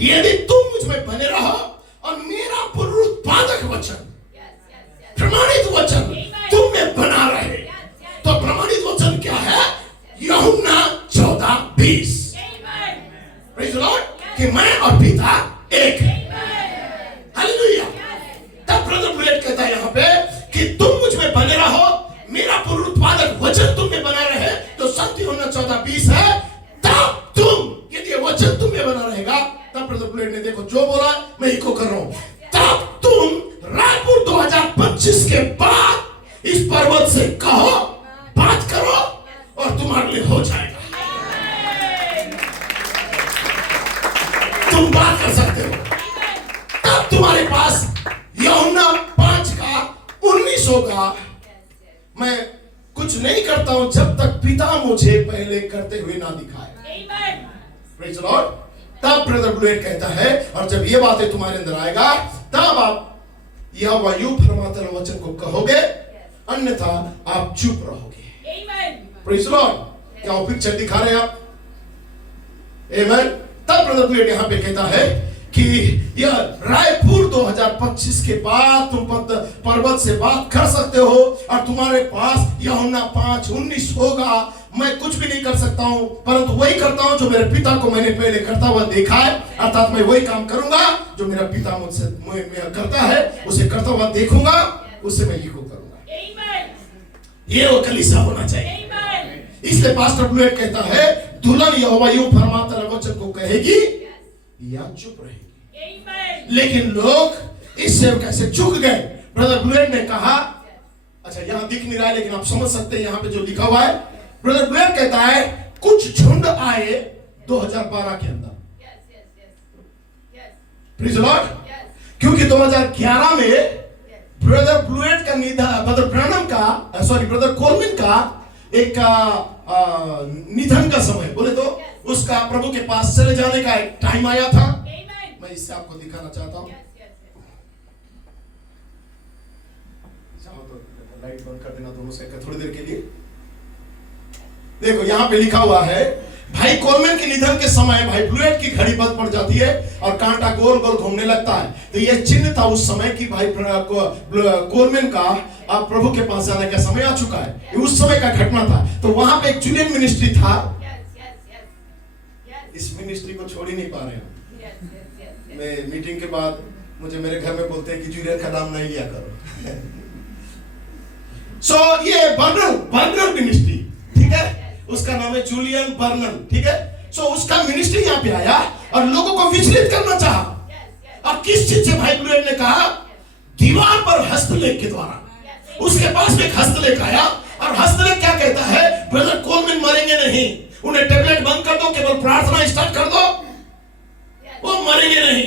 यदि तुम मुझ में बने रहो और मेरा पुनरुत्पादक वचन, प्रमाणित वचन तुम में बना रहे, तो प्रमाणित वचन क्या है? यूहन्ना 14:20 प्रेज़ द लॉर्ड, कि मैं और पिता एक है। हालेलुया। तब ब्रदर ब्रुएट कहता है यहाँ पे कि तुम मुझ में बने रहो, मेरा पुनरुत्पादक वचन तुम में बना रहे, तो सत्य यूहन्ना 14:20 है। तब तुम, यदि वचन तुम में बना रहेगा, तब ब्रदर ब्रुएट ने देखो जो बोला मैं इको कर रहा हूं, तब तुम रायपुर 2025 के बाद इस पर्वत से कहो, बात करो और तुम्हारे लिए हो जाएगा। तुम बात कर सकते हो। तब तुम्हारे पास यूहन्ना 5:19 होगा, मैं कुछ नहीं करता हूं जब तक पिता मुझे पहले करते हुए ना दिखाए। Praise the Lord. तब ब्रदर ब्रुएट कहता है, और जब ये बातें तुम्हारे अंदर आएगा, तब आप यहोवा यूं फरमाता है वचन को कहोगे, अन्यथा आप चुप रहोगे। Praise the Lord. क्या वो पिक्चर दिखा रहे हैं आप? आमेन। तब ब्रदर ब्रुएट यहां पे कहता है कि यह रायपुर 2025 के बाद तुम पर्वत से बात कर सकते हो, और तुम्हारे पास यूहन्ना 5:19 होगा। मैं कुछ भी नहीं कर सकता हूं, परंतु वही करता हूं जो मेरे पिता को मैंने पहले करता हुआ देखा है, अर्थात मैं वही काम करूंगा जो मेरा पिता मुझसे करता है, उसे करता हुआ देखूंगा, उससे मैं इको करूंगा। ये वो कलीसिया होना चाहिए। इसलिए पास्टर ब्रुएट कहता है, दुल्हन यहोवा यूं फरमाता है वचन को कहेगी या चुप रहेगी। लेकिन लोग इससे कैसे चूक गए? ब्रदर ब्रुएट ने कहा, अच्छा यहां दिख नहीं रहा है लेकिन आप समझ सकते हैं, यहां पे जो लिखा हुआ है, ब्रदर ब्रुएट कहता है कुछ झुंड आए 2012 के अंदर। Praise the Lord. क्योंकि 2011 में ब्रदर ब्रुएट का निधन, ब्रदर ब्रैनम का, सॉरी ब्रदर कोलमैन का एक निधन का समय बोले तो उसका प्रभु के पास चले जाने का एक टाइम आया था। मैं इससे आपको दिखाना चाहता हूं। चाहो तो लाइट बंद कर देना दोनों से थोड़ी देर के लिए। देखो यहां पे लिखा हुआ है, भाई कोलमैन के निधन के समय भाई ब्रुएट की घड़ी बंद पड़ जाती है और कांटा गोल गोल घूमने लगता है। तो यह चिन्ह था उस समय कि भाई कोलमैन का अब प्रभु के पास जाने का समय आ चुका है। ये उस समय का घटना था। तो वहां पे एक जूलियन मिनिस्ट्री था। इस मिनिस्ट्री को छोड़ ही नहीं पा रहे हैं। मैं मीटिंग के बाद मुझे मेरे घर में बोलते हैं कि जूलियन का नाम नहीं लिया करो। सो ये बर्नल मिनिस्ट्री, ठीक है, उसका नाम है जूलियन बर्नल, ठीक है। सो उसका मिनिस्ट्री यहाँ पे आया और लोगों को विचलित करना चाहा। अब किस चीज से भाई ब्रुएट ने कहा? दीवार पर हस्तलेख के द्वारा। उसके पास एक हस्तलेख आया और हस्तलेख क्या कहता है? ब्रदर कोलमैन मरेंगे नहीं, उन्हें टेबलेट बंद कर दो, केवल प्रार्थना स्टार्ट कर दो, वो मरेंगे नहीं।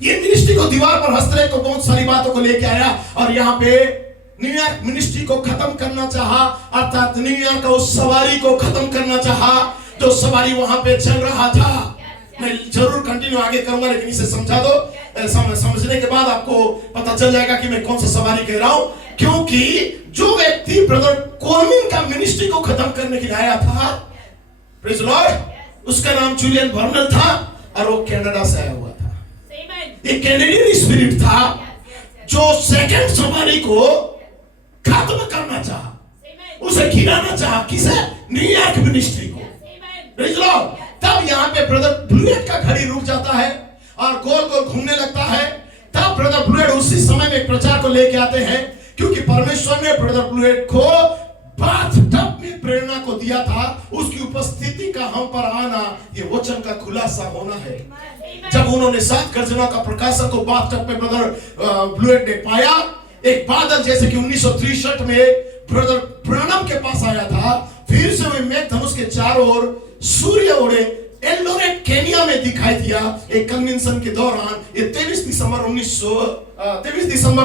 ये मिनिस्ट्री को दीवार पर हस्तलेख को बहुत सारी बातों को लेके आया और यहाँ पे न्यूयॉर्क मिनिस्ट्री को खत्म करना चाहा, अर्थात न्यूयॉर्क का उस सवारी को खत्म करना चाहा जो सवारी वहां पे चल रहा था। मैं जरूर कंटिन्यू आगे करूंगा, लेकिन इसे समझा दो। समझने के बाद आपको पता चल जाएगा कि मैं कौन सा सवारी कह रहा हूं। क्योंकि जो व्यक्ति ब्रदर कोलमैन का मिनिस्ट्री को खत्म करने के लिए आया था, प्रेज़ द लॉर्ड, उसका नाम जूलियन बर्नल था और वो कनाडा से आया हुआ था। एक कैनेडियन स्पिरिट था जो सेकंड सवारी को खत्म करना चाहा, उसे गिराना चाहा। किसे? न्यूयॉर्क मिनिस्ट्री को। Praise the Lord. तब यहाँ पे ब्रदर ब्रुएट का घड़ी रुक जाता है और गोल गोल घूमने लगता है। तब ब्रदर ब्रुएट उसी समय में एक प्रचार को लेके आते हैं, क्योंकि परमेश्वर ने ब्रदर ब्रुएट को बाथटब में प्रेरणा को दिया था। उसकी उपस्थिति का हम पर आना, ये वचन का खुलासा होना है। जब उन्होंने 7 गर्जनों का प्रकाशन को बाथटब में ब्रदर ब्रुएट ने पाया, एक बादल जैसे कि 1963 में ब्रदर ब्रैनम के पास आया था, फिर से वे मेघधनुष के चारों ओर सूर्य ओढ़े एल्डोरेट केनिया में दिखाई दिया एक कन्वेंशन के दौरान। ये 23 दिसंबर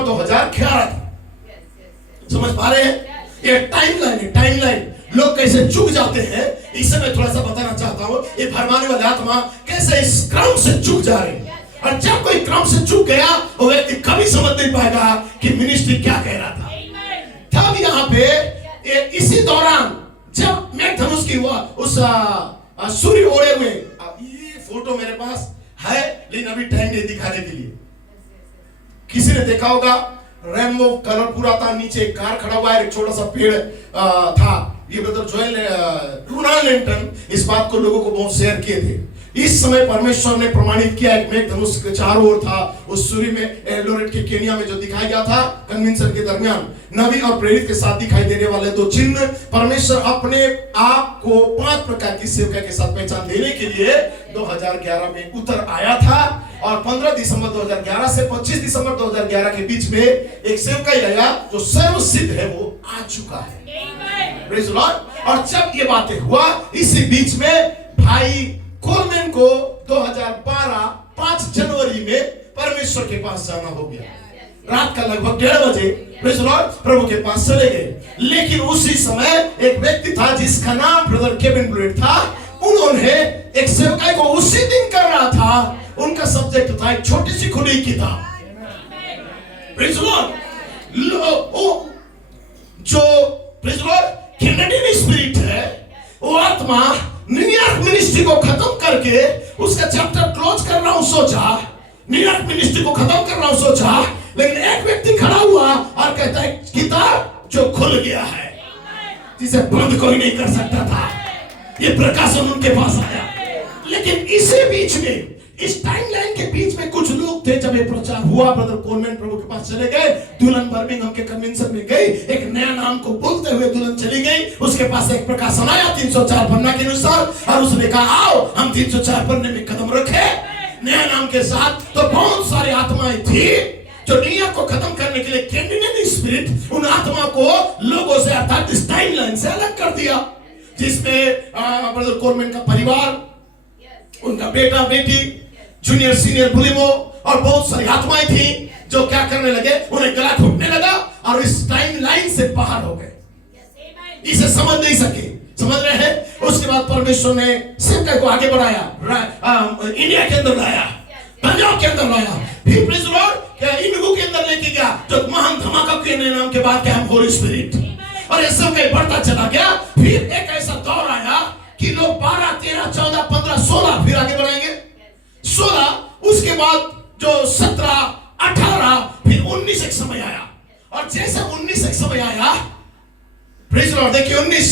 2011 था। समझ पा रहे हैं? ये टाइमलाइन लोग कैसे चूक जाते हैं, इसे मैं थोड़ा सा बताना चाहता हूं। ये भरमाने वाले आत्मा कैसे इस क्रम से चूक जा रहे हैं, और जब कोई क्रम से चूक गया वो व्यक्ति कभी समझ नहीं पाएगा कि मिनिस्ट्री क्या कह रहा था। तब यहाँ पे इसी दौरान जब मेघधनुष की उस सूर्य ओढ़े हुए, ये फोटो मेरे पास है, लेकिन अभी टाइम नहीं दिखाने के लिए। किसी ने देखा होगा रेनबो कलर पूरा था, नीचे एक कार खड़ा हुआ है, एक छोटा सा पेड़ था। ये ब्रदर जोएल रोनाल्ड लिंटन इस बात को लोगों को बहुत शेयर किए थे। इस समय परमेश्वर ने प्रमाणित किया, एक मेघधनुष के चारों ओर था उस सूर्य में, एल्डोरेट के केनिया में जो दिखाया गया था कन्वेंशन के दरमियान। नबी और प्रेरित के साथ दिखाई देने वाले दो चिन्ह परमेश्वर अपने आप को 5 प्रकार की सेवका के साथ पहचान देने के लिए 2011 में उतर आया था। और 15 दिसंबर 2011 से 25 दिसंबर 2011 के बीच में एक सेवका आया जो सर्वसिद्ध है, वो आ चुका है। Praise the Lord. और जब ये बातें हुआ, इसी बीच में भाई कोलमैन को 2012 5 जनवरी में परमेश्वर के पास जाना हो गया। रात का लगभग 1:30 बजे प्रेज़ द लॉर्ड प्रभु के पास चले गए। लेकिन उसी समय एक व्यक्ति था जिसका नाम ब्रदर केविन ब्लूएट था। उन्होंने एक सेवकाई को उसी दिन कर रहा था। उनका सब्जेक्ट था एक छोटी सी खुली किताब। Praise the Lord. जो praise the Lord Canadian spirit है, वो आत्मा न्यूयॉर्क मिनिस्ट्री को खत्म करके उसका चैप्टर क्लोज कर रहा हूं सोचा, न्यूयॉर्क मिनिस्ट्री को खत्म कर रहा हूं सोचा, लेकिन एक व्यक्ति खड़ा हुआ और कहता है किताब जो खुल गया है, जिसे बंद कोई नहीं कर सकता था। ये प्रकाशन उनके पास आया। लेकिन इसी बीच में, इस टाइमलाइन के बीच में कुछ लोग थे। जब ये प्रचार हुआ, ब्रदर कोलमैन प्रभु के पास चले गए, दुल्हन बर्मिंघम के कन्वेंशन में गई, एक नया नाम को बोलते हुए दुल्हन चली गई। उसके पास एक प्रकाशन आया 304 पन्ना के अनुसार, और उसने कहा आओ हम 304 पन्ने में कदम रखे नया नाम के साथ। तो बहुत सारी आत्माएं थी जो न्यूयॉर्क को खत्म करने के लिए कैनेडियन स्पिरिट उन आत्मा को लोगों से, अर्थात इस टाइमलाइन से अलग कर दिया, जिसमें ब्रदर कोलमैन का परिवार, उनका बेटा बेटी, जूनियर सीनियर बुलिमो और बहुत सारी आत्माएं थी जो क्या करने लगे, उन्हें गला घोटने लगा और इस टाइमलाइन से बाहर हो गए। इसे समझ नहीं सके, समझ रहे हैं। उसके बाद परमेश्वर ने सेवकाई को आगे बढ़ाया, इंडिया के अंदर लाया, पंजाब के अंदर लाया, फिर प्रेज़ द लॉर्ड इंडिगो के अंदर लेके गया, जो महान धमाका के नाम के बाद क्या है, होली स्पिरिट। और ये सेवकाई बढ़ता चला गया। फिर एक ऐसा दौर आया कि लोग 12, 13, 14, 15, 16 फिर आगे बढ़ाएंगे, 16, उसके बाद जो 17, 18, फिर 19 एक समय आया। और जैसे 19 एक समय आया, प्रेज़ द लॉर्ड, देखिए 19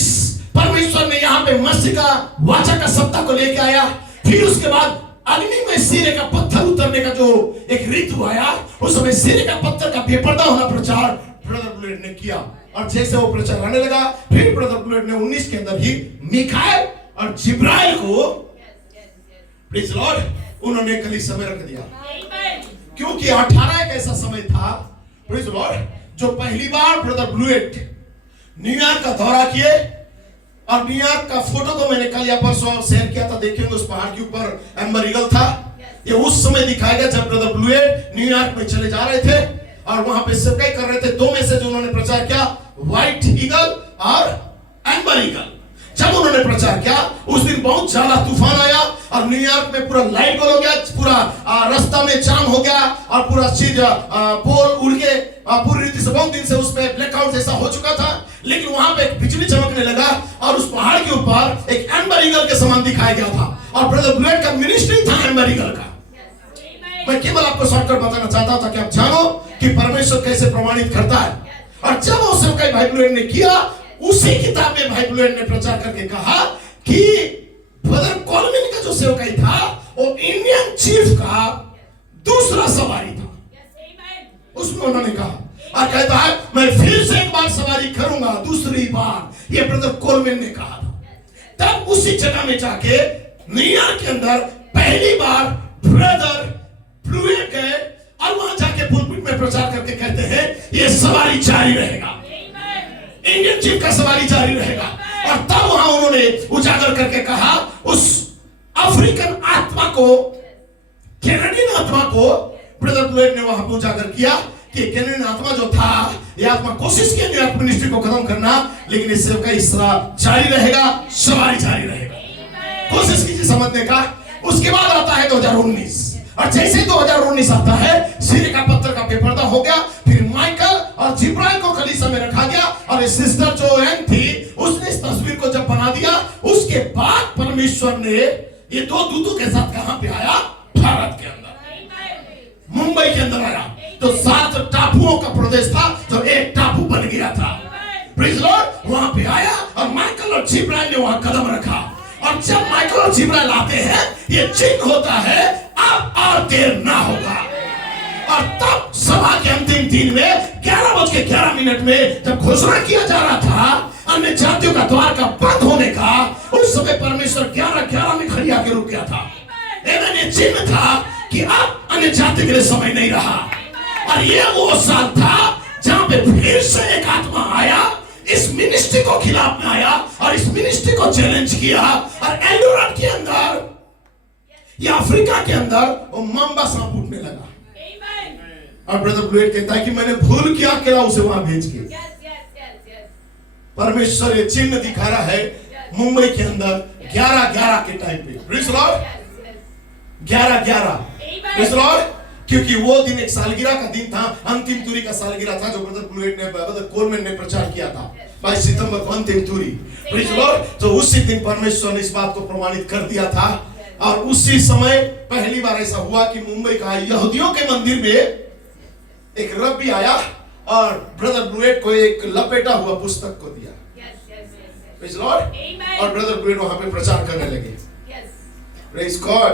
परमेश्वर ने यहाँ पे मसीह का वाचा का सप्ताह को लेके आया। फिर उसके बाद अग्नि में सिरे का पत्थर उतरने का जो एक ऋतु आया, उस समय सिरे का पत्थर का बेपर्दा होना प्रचार ब्रदर ब्लूएट ने किया। और जैसे वो प्रचार आने लगा, फिर ब्रदर ब्लूएट ने 19 के अंदर ही मिकाएल और जिब्राइल को, प्रेज़ द लॉर्ड, उन्होंने कलीसिया में रख दिया। क्योंकि 18 एक ऐसा समय था, प्रेज़ द लॉर्ड, जो पहली बार ब्रदर ब्लूएट न्यूयॉर्क का दौरा किए। और न्यूयॉर्क का फोटो तो मैंने कल या परसों शेयर किया था, देखेंगे उस पहाड़ के ऊपर एम्बर ईगल था। ये उस समय दिखाया गया जब ब्रदर ब्लूएट न्यूयॉर्क में चले जा रहे थे और वहां पे सेवकाई कर रहे थे। 2 मैसेज उन्होंने प्रचार किया, व्हाइट ईगल और एम्बर ईगल। जब उन्होंने प्रचार किया, उस दिन बहुत ज्यादा तूफान आया और न्यूयॉर्क में पूरा लाइट गोल हो गया, पूरा रास्ता में जाम हो गया और पूरा चीज पोल उड़ के पूरी रीति से बहुत दिन से उसमें ब्लैकआउट जैसा हो चुका था। लेकिन वहां पे एक बिजली चमकने लगा और उस पहाड़ के ऊपर एक एम्बर ईगल के समान दिखाया गया था। और ब्रदर ब्लूएट का मिनिस्ट्री था एम्बर ईगल का। मैं केवल आपको शॉर्टकट बताना चाहता था कि आप जानो कि परमेश्वर कैसे प्रमाणित करता है। और जब वो सेवकाई भाई ब्लूएट ने किया, उसी किताब में भाई ब्लूएट ने प्रचार करके कहा कि ब्रदर कोलमैन का जो सेवकाई था वो इंडियन चीफ का दूसरा सवारी था। उसमें उन्होंने कहा और कहता है मैं फिर से एक बार सवारी करूंगा, दूसरी बार, ये ब्रदर कोलमैन ने कहा था। तब उसी जगह में जाके न्यूयॉर्क के अंदर पहली बार ब्रदर ब्लूएट गए और वहां जाके पुलपिट में प्रचार करके कहते हैं ये सवारी जारी रहेगा, इंडियन चीफ का सवारी जारी रहेगा। और तब वहां उन्होंने उजागर करके कहा, उस अफ्रीकन आत्मा को, कैनेडियन आत्मा को ब्रदर ब्लूएट ने वहां पर उजागर किया कि कैनेडियन आत्मा जो था, ये आत्मा कोशिश की न्यूयॉर्क मिनिस्ट्री को खत्म करना, लेकिन इस सेवकाई इस तरह जारी रहेगा, सवारी जारी रहेगा। कोशिश कीजिए समझने का। उसके बाद आता है 2019 और जैसे 2019 आता है, सिरे का पत्थर का बेपर्दा हो गया। फिर माइकल और जिब्राइल को कलीसिया में रखा गया और इस सिस्टर जो एन थी, उसने इस तस्वीर को जब बना दिया, उसके बाद परमेश्वर ने ये 2 दूतों के साथ कहां पे आया? भारत के अंदर, मुंबई के अंदर आया। तो 7 टापुओं का प्रदेश था जो एक टापू बन गया था। Praise Lord. वहां पे आया और माइकल और जिब्राइल ने वहां कदम रखा। और जब माइकल और जिब्राइल आते हैं, ये चिन्ह होता है अब और देर ना होगा। और तब सभा के अंतिम दिन में 11:11 में जब घोषणा किया जा रहा था अन्य जातियों का द्वार का बंद होने का, उस समय परमेश्वर 11:11 में खड़ी आके रुक गया था। ये चिन्ह था कि अब अन्य जाति के लिए समय नहीं रहा। और ये वो साल था जहां पे फिर से एक आत्मा आया, इस मिनिस्ट्री को खिलाफ में आया और इस मिनिस्ट्री को चैलेंज किया। और एल्डोरेट के अंदर या अफ्रीका के अंदर वो मांबा सांप उठने लगा। और ब्रदर ब्लूएट कहता है कि मैंने भूल किया अकेला उसे वहां भेज के। परमेश्वर ये चिन्ह दिखा रहा है मुंबई के अंदर 11:11 के टाइम पे। Praise Lord. 11:11 praise Lord. क्योंकि वो दिन एक सालगिरह का दिन था, अंतिम तुरी का सालगिरह था जो ब्रदर ब्लूएट ने, ब्रदर कोलमैन ने प्रचार किया था 22 सितंबर को अंतिम तुरी। Praise Lord. तो उसी दिन परमेश्वर ने इस बात को प्रमाणित कर दिया था। और उसी समय पहली बार ऐसा हुआ कि मुंबई का यहूदियों के मंदिर में एक रब्बी आया और ब्रदर ब्लूएट को एक लपेटा हुआ पुस्तक को दिया। Praise Lord. और ब्रदर ब्लूएट वहां पे प्रचार करने लगे। Praise God.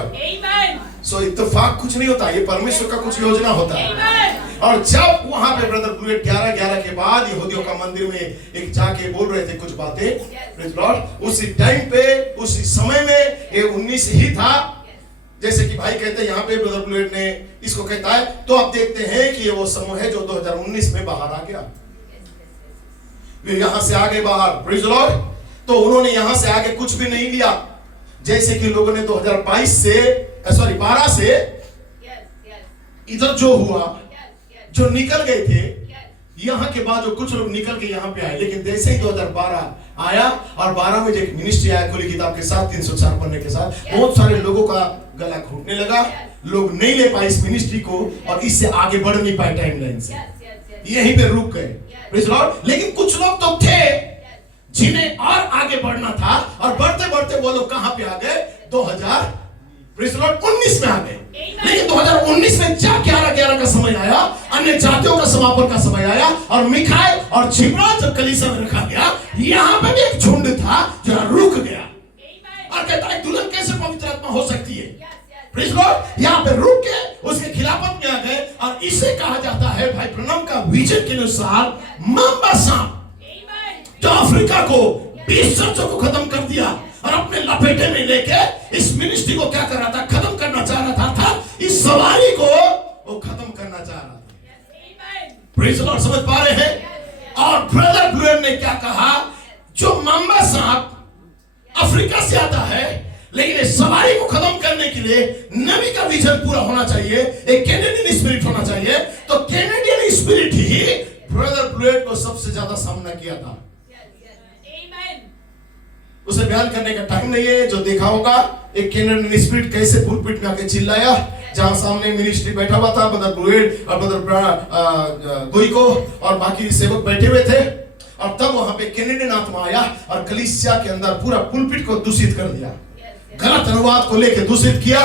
सो इत्तेफाक कुछ नहीं होता, ये परमेश्वर का कुछ योजना होता है। और जब वहां पे ब्रदर ब्लूएट 11:11 के बाद यहूदियों का मंदिर में एक जाके बोल रहे थे कुछ बातें, प्रेज़ लॉर्ड, उसी टाइम पे उसी समय में ये 19 ही था। जैसे कि भाई कहते हैं यहाँ पे ब्रदर ब्लूएट ने इसको कहता है, तो आप देखते हैं कि ये वो समूह है जो 2019 में बाहर आ गया। वे यहां से आगे बाहर। Praise Lord. तो उन्होंने यहां से आगे कुछ भी नहीं लिया। जैसे कि लोगों ने 2022 से 12 से इधर जो हुआ, जो निकल गए थे यहाँ के बाद, जो कुछ लोग निकल के यहाँ पे आए। लेकिन जैसे ही 2012 आया और 12 में जो एक मिनिस्ट्री आया खुली किताब के साथ 304 पढ़ने के साथ, बहुत सारे लोगों का गला घुटने लगा। लोग नहीं ले पाए इस मिनिस्ट्री को और इससे आगे बढ़ नहीं पाए टाइमलाइन से, यहीं पे रुक गए। Praise Lord. लेकिन कुछ लोग तो थे जिन्हें और आगे बढ़ना था और बढ़ते बढ़ते वो लोग कहां पे आ गए? 2019 में आ गए। लेकिन 2019 में जब 11:11 का समय आया, अन्य जातियों का समापन का समय आया और मिखाएल और जिब्राइल जब कलीसिया में रखा गया, यहाँ पे भी एक झुंड था जो रुक गया और कहता है दुल्हन कैसे पवित्र आत्मा हो सकती है? Praise Lord. यहाँ पे रुक के उसके खिलाफत में आ गए और इसे कहा जाता है भाई ब्रनम का विजन के अनुसार मांबा सांप, जो अफ्रीका को 20 चर्चों को खत्म कर दिया और अपने लपेटे में लेके इस मिनिस्ट्री को क्या कर रहा था? खत्म करना चाह रहा था। इस सवारी को वो खत्म करना चाह रहा था। Praise Lord. समझ पा रहे हैं? और ब्रदर ब्लूएट ने क्या कहा? जो मांबा सांप अफ्रीका से आता है, लेकिन इस सवारी को खत्म करने के लिए नबी का विजन पूरा होना चाहिए, एक कैनेडियन स्पिरिट होना चाहिए। तो कैनेडियन स्पिरिट ही ब्रदर ब्लूएट को सबसे ज्यादा सामना किया था। उसे बयान करने का टाइम नहीं है। जो देखा होगा एक कैनेडियन स्पिरिट कैसे पुलपिट में आके चिल्लाया, जहां सामने मिनिस्ट्री बैठा हुआ था, ब्रदर ब्लूएट और ब्रदर गोइको और बाकी सेवक बैठे हुए थे। और तब वहां पे कैनेडियन आत्मा आया और कलीसिया के अंदर पूरा पुलपिट को दूषित कर दिया, गलत अनुवाद को लेकर दूषित किया।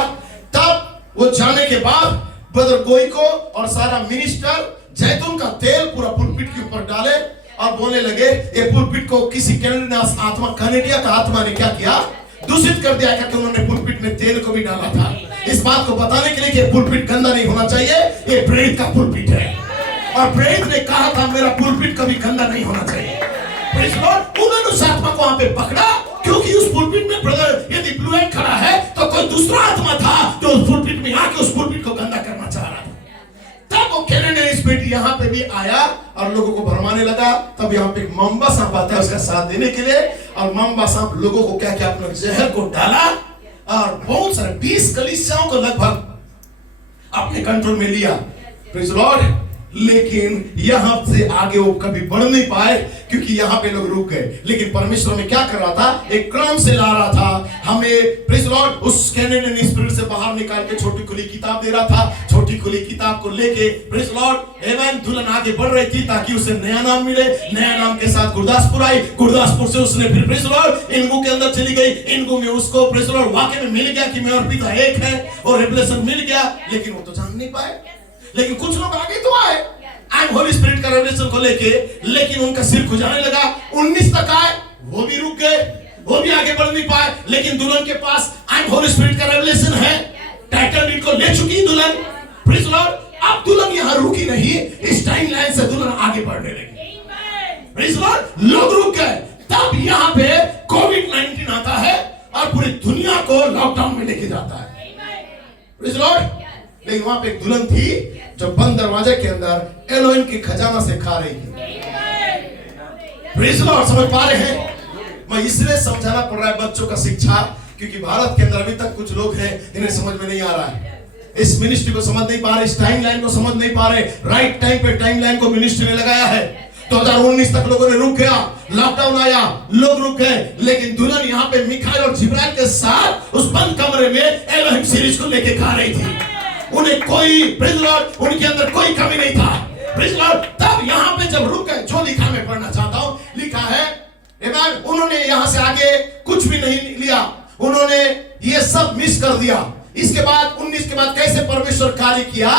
तब वो जाने के बाद ब्रदर गोइको और सारा मिनिस्टर जैतून का तेल पूरा पुलपिट के ऊपर डाले और बोलने लगे ये पुलपिट को किसी कैनेडियन आत्मा, कनेडिया का आत्मा ने क्या किया? दूषित कर दिया। क्योंकि उन्होंने पुलपिट में तेल को भी डाला था, इस बात को बताने के लिए कि पुलपिट गंदा नहीं होना चाहिए, ये प्रेरित का पुलपिट है। और प्रेरित ने कहा था मेरा पुलपिट कभी गंदा नहीं होना चाहिए। Praise Lord. उन्होंने उस आत्मा को वहां पे पकड़ा, क्योंकि उस पुलपिट में ब्रदर यदि ब्लूएट खड़ा है तो कोई दूसरा आत्मा था जो उस पुलपिट में आके उस पुलपिट को गंदा करना चाह रहा था। तब वो कैनेडियन स्पिरिट यहाँ पे भी आया और लोगों को भरमाने लगा। तब यहाँ पे मांबा सांप आता है उसका साथ देने के लिए, और मांबा सांप लोगों को क्या क्या अपने जहर को डाला और बहुत सारे 20 कलीसियाओं को लगभग अपने कंट्रोल में लिया। Praise Lord. लेकिन यहाँ से आगे वो कभी बढ़ नहीं पाए क्योंकि यहाँ पे लोग रुक गए। लेकिन परमेश्वर में क्या कर रहा था, एक क्रम से ला रहा था हमें। प्रेज लॉर्ड, उस कैनेडियन स्पिरिट से बाहर निकाल के छोटी खुली किताब दे रहा था। छोटी खुली किताब को लेके प्रेज लॉर्ड आमेन, दुल्हन आगे बढ़ रही थी ताकि उसे नया नाम मिले। नया नाम के साथ गुरदासपुर आई, गुरदासपुर से उसने फिर प्रेज लॉर्ड इनगू के अंदर चली गई। इनगू में उसको प्रेज लॉर्ड वाकई में मिल गया कि मैं और पिता एक है और रेवलेशन मिल गया, लेकिन वो तो जान नहीं पाए। लेकिन कुछ लोग आगे तो आए आई एम होली स्पिरिट का रेवलेशन को लेके, लेकिन उनका सिर खुजाने लगा। 19 तक आए, वो भी रुक गए, वो भी आगे बढ़ नहीं पाए। लेकिन दुल्हन के पास आई एम होली स्पिरिट का रेवलेशन है, टाइटल डीड को ले चुकी दुल्हन। प्रेज लॉर्ड, अब दुल्हन यहाँ रुकी नहीं, इस टाइम लाइन से दुल्हन आगे बढ़ने लगी। प्रेज लॉर्ड, लोग रुक गए। तब यहाँ पे कोविड-19 आता है और पूरी दुनिया को लॉकडाउन में लेके जाता है। प्रेज लॉर्ड, लेकिन वहां पे एक दुल्हन थी जो बंद दरवाजे के अंदर एलोहिम के खजाना से खा रही थी। प्रेज लॉर्ड, समझ पा रहे हैं? मैं इसलिए समझाना पड़ रहा है बच्चों का शिक्षा, क्योंकि भारत के अंदर अभी तक कुछ लोग हैं इन्हें समझ में नहीं आ रहा है। इस मिनिस्ट्री को समझ नहीं पा रहे, इस टाइमलाइन को समझ नहीं पा रहे। राइट टाइम पे टाइमलाइन को मिनिस्ट्री ने लगाया है। 2019 तक लोगों ने रुक गया, लॉकडाउन आया, लोग रुक गए। लेकिन दुल्हन यहाँ पे मिखाइल और जिब्राइल के साथ उस बंद कमरे में एलोहिम सीरीज को लेके खा रही थी। उन्हें कोई प्रेज लॉर्ड, उनके अंदर कोई कमी नहीं था। प्रेज लॉर्ड, तब यहाँ पे जब रुक गए, जो लिखा मैं पढ़ना चाहता हूँ, लिखा है आमेन, उन्होंने यहाँ से आगे कुछ भी नहीं लिया, उन्होंने ये सब मिस कर दिया। इसके बाद 19 के बाद कैसे परमेश्वर कार्य किया,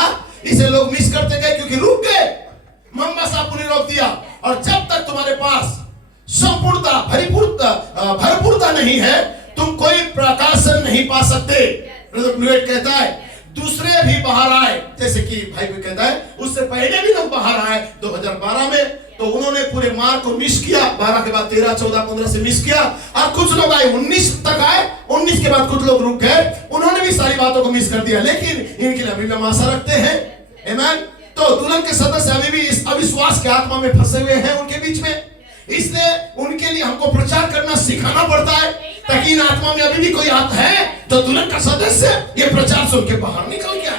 इसे लोग मिस करते गए क्योंकि रुक गए। मम्मा साहब ने रोक दिया। और जब तक तुम्हारे पास संपूर्णता भरपूरता नहीं है, तुम कोई प्रकाशन नहीं पा सकते। कहता है दूसरे भी बाहर आए, जैसे कि भाई भी कहता है उससे पहले भी लोग बाहर आए 2012 में, तो उन्होंने पूरे मार्क को मिस किया। 12 के बाद 13, 14, 15 से मिस किया। और कुछ लोग आए 19 तक आए, 19 के बाद कुछ लोग रुक गए, उन्होंने भी सारी बातों को मिस कर दिया। लेकिन इनके लिए अभी भी हम आशा रखते हैं आमेन। तो दुल्हन के सदस्य अभी भी इस अविश्वास के आत्मा में फंसे हुए हैं उनके बीच में, इसलिए उनके लिए हमको प्रचार करना सिखाना पड़ता है, ताकि इन आत्मा में अभी भी कोई आता है तो दुल्हन का सदस्य ये प्रचार सुन के बाहर निकल गया।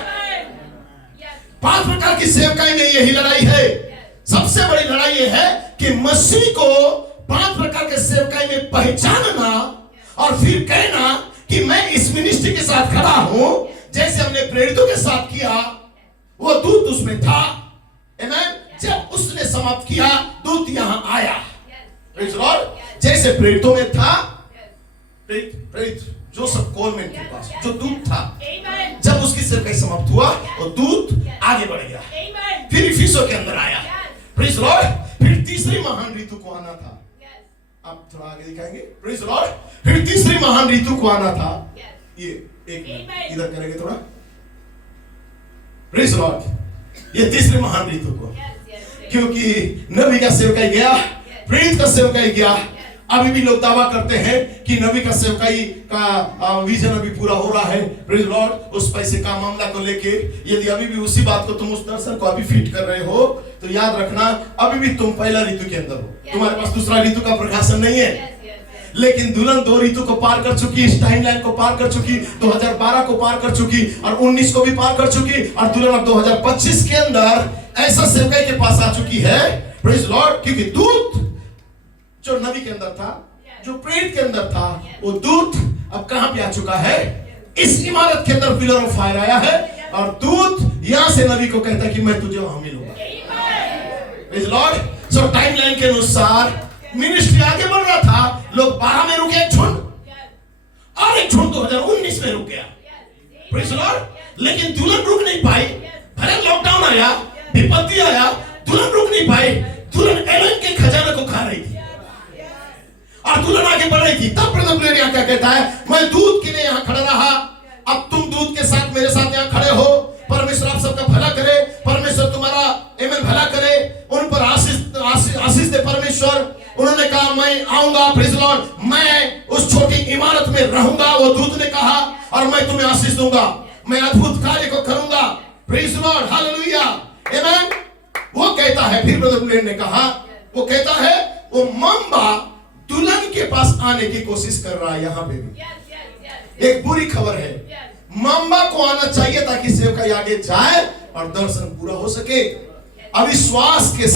5 प्रकार की सेवकाई में यही लड़ाई है। सबसे बड़ी लड़ाई ये है कि मसीह को 5 प्रकार के सेवकाई में पहचानना और फिर कहना कि मैं इस मिनिस्ट्री के साथ खड़ा हूं, जैसे हमने प्रेरितों के साथ किया। वो दूत उसमें था आमेन। जब उसने समाप्त किया, दूत यहां आया। प्रेज लॉर्ड, जैसे प्रेरितों में था, प्रेरित जोसेफ कोलमैन के पास जो दूत था, जब उसकी सेवकाई समाप्त हुआ, वो दूत आगे बढ़ गया, फिर इफिसों के अंदर आया। प्रेज लॉर्ड, फिर तीसरी महान ऋतु को आना था। आप थोड़ा आगे दिखाएंगे। प्रेज लॉर्ड, फिर तीसरी महान ऋतु को आना था। ये एक मिनट इधर करेंगे थोड़ा। प्रेज लॉर्ड, ये तीसरी महान ऋतु को, क्योंकि नबी का सेवकाई गया, प्रेरित का सेवकाई गया। अभी भी लोग दावा करते हैं कि नबी का सेवकाई का विजन अभी पूरा हो रहा है। प्रेज लॉर्ड, उस पैसे का मामला को लेके यदि अभी भी उसी बात को तुम उस दर्शन को अभी फिट कर रहे हो, तो याद रखना अभी भी तुम पहला ऋतु के अंदर हो, तुम्हारे पास दूसरा ऋतु का प्रकाशन नहीं है। लेकिन दुल्हन 2 ऋतु को पार कर चुकी, इस टाइमलाइन को पार कर चुकी, 2012 को पार कर चुकी और 19 को भी पार कर चुकी, और दुल्हन अब 2025 के अंदर ऐसा सेवकाई के पास आ चुकी है। प्रेज लॉर्ड, क्योंकि दूत जो नबी के अंदर था, जो प्रेरित के अंदर था, वो दूत अब कहां पे आ चुका है? इस इमारत के अंदर पिलर ऑफ फायर आया है, और दूत यहां से नबी को कहता है कि मैं तुझे वहां मिलूंगा। प्रेज लॉर्ड, सो टाइमलाइन के अनुसार मिनिस्ट्री आगे बढ़ रहा था। लोग 12 में रुके एक झुंड, और एक झुंड 2019 में रुक गया। प्रेज लॉर्ड, लेकिन दुल्हन रुक नहीं पाई। भले लॉकडाउन आया, विपत्ति आया, दुल्हन रुक नहीं पाई। दुल्हन एलोहिम के खजाने को खा रही थी और दुल्हन आगे बढ़ रही थी। तब ब्रदर ब्लेयर यहाँ क्या कहता है, मैं दूत के लिए यहाँ खड़ा रहा, अब तुम दूत के साथ मेरे साथ यहाँ खड़े हो। परमेश्वर आप सबका भला करे, परमेश्वर तुम्हारा आमेन भला करे, उन पर आशीष दे परमेश्वर। उन्होंने कहा मैं आऊंगा, प्रेज लॉर्ड, मैं उस छोटी इमारत में रहूंगा, वो दूत ने कहा, और मैं तुम्हें आशीष दूंगा, मैं अद्भुत कार्य को करूंगा। प्रेज लॉर्ड, हालेलुया, आमेन। वो कहता है, फिर ब्रदर ब्लेयर ने कहा, वो कहता है वो मम्बा दुल्हन के पास आने की कोशिश कर रहा है। यहाँ पे भी एक बुरी खबर है, मम्बा को आना चाहिए ताकि सेवकाई आगे जाए और दर्शन पूरा हो सके। अविश्वास के